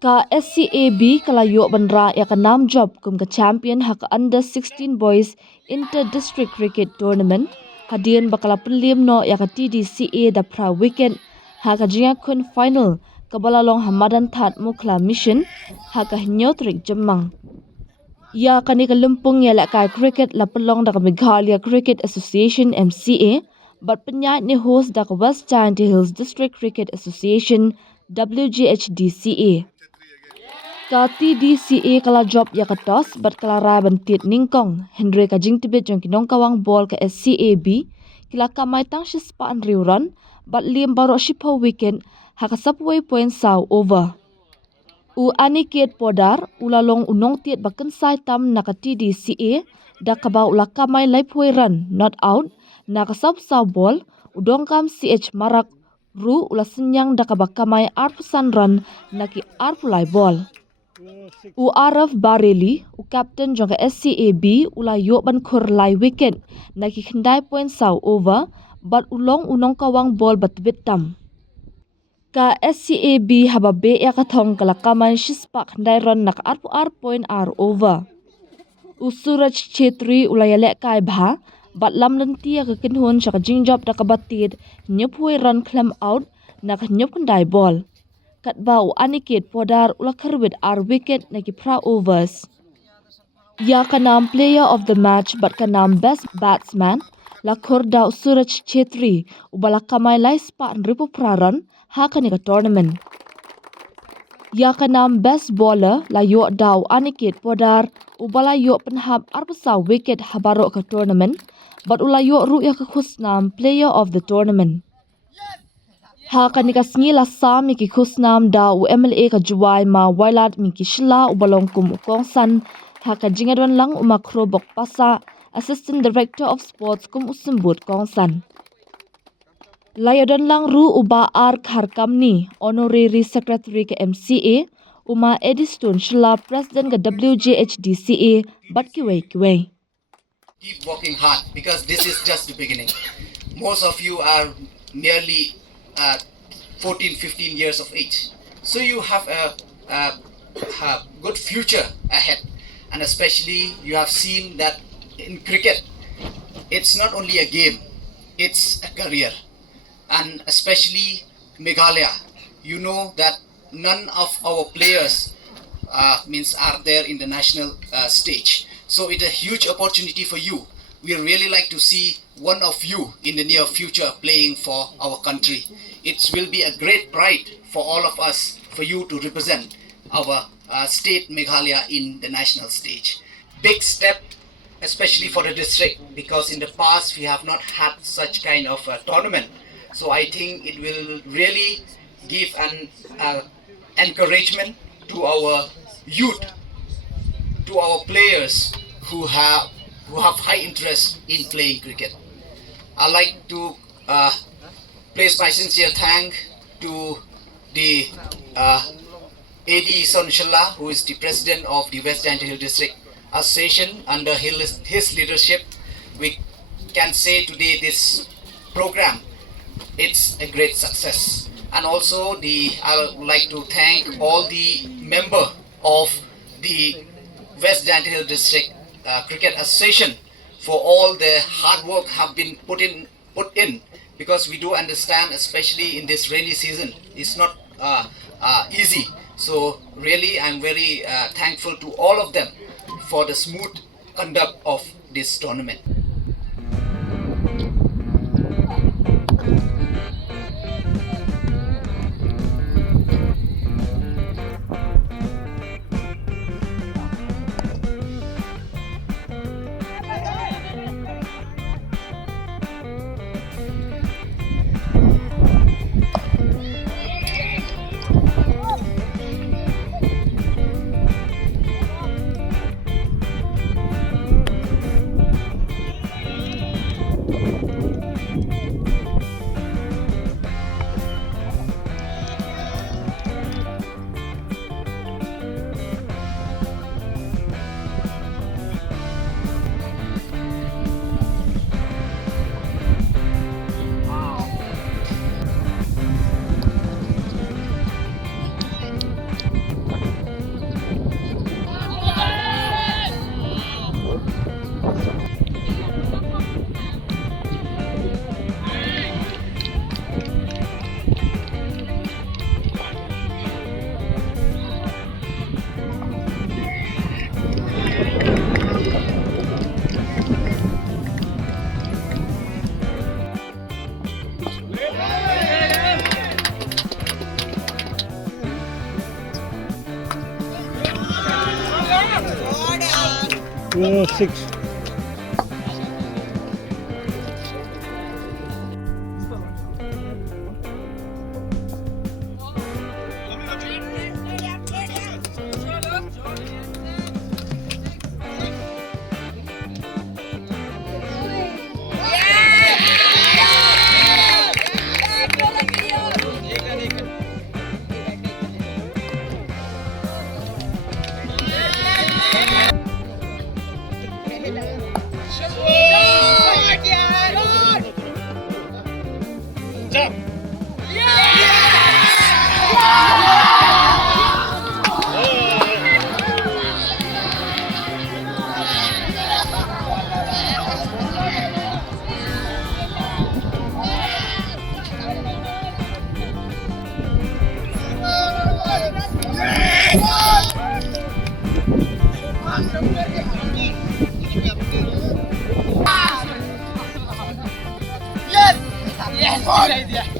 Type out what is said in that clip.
Ka SCA-B kalayo bandra ya ka nam job kum ka champion haka under 16 boys inter-district cricket tournament. Hadian bakala pelim no ya ka TDCA da pra weekend haka jinga kun final kabalalong hamadan that mukla mission haka hinyotrik jemang. Ya kani ka lumpung ya lakai cricket la pelong da ka Meghalaya Cricket Association MCA but penyat ni host da ka West Giant Hills District Cricket Association WGHDCA. Ka TDCA kala job ya ka toss but kala raban tit ningkong Henry ka jing tibet jong kinong kawang ball ka SCA-B kila kamay tang shispa an riuran but lim baro shipa weekend haka subway point saw over. U aniket podar ulalong unong tiet bakan sai tam naka TDCA da kabaw ula kamay laipway run not out naka sub saw ball udong kam CH marak ru ula senyang da kabakamay arpusan run naki arpulai ball. U Araf Bareli, u captain jong SCA-B ula yok ban kur lai wicket naki kendai point saw over but ulong unong kawang ball batbit tam. Ka SCA-B haba be ya kathong kalakaman shispa kendai run nak arpu point over. U Suraj Chetri ula yalek kai bha but lam lanti ya kakinhun siya ka jingjob da kabatid nyup huay run climb out nak nyup kendai ball. Kat bau aniket podar ula kerwit wicket naki pra overs. Ya kanam player of the match but kanam best batsman la kordau Suraj Chetri ubala kamay lai spa ripu praran haka ni ka tournament. Ya kanam best bowler la yok dau aniket podar ubala yok penhab arpasa wicket habaro ka tournament but ula yok ru ya ka khusnam player of the tournament. Haka ni kasngi la sam mi ki khusnam da u MLA ka juwai ma wailat mi ki shila ubalong kum ukong san haka jingadwan lang umakro bok pasa assistant director of sports kum usumbut kong san. Layodan lang ru uba ar kharkamni honorary secretary ke MCA uma Edistone shila president ke WGHDCA bat kiway. Keep working hard because this is just the beginning. Most of you are nearly 14-15 years of age. So you have a good future ahead. And especially you have seen that in cricket, it's not only a game, it's a career. And especially Meghalaya, you know that none of our players are there in the national stage. So it's a huge opportunity for you. We really like to see one of you in the near future playing for our country. It will be a great pride for all of us for you to represent our state Meghalaya in the national stage. Big step, especially for the district, because in the past we have not had such kind of a tournament. So I think it will really give an encouragement to our youth, to our players who have high interest in playing cricket. I'd like to place my sincere thanks to the AD Syllad, who is the president of the West Giant Hills District Association. Under his leadership, we can say today this program, it's a great success. And also I would like to thank all the members of the West Giant Hills District Cricket Association for all the hard work have been put in because we do understand, especially in this rainy season, it's not easy. So really I'm very thankful to all of them for the smooth conduct of this tournament. Six. Yes!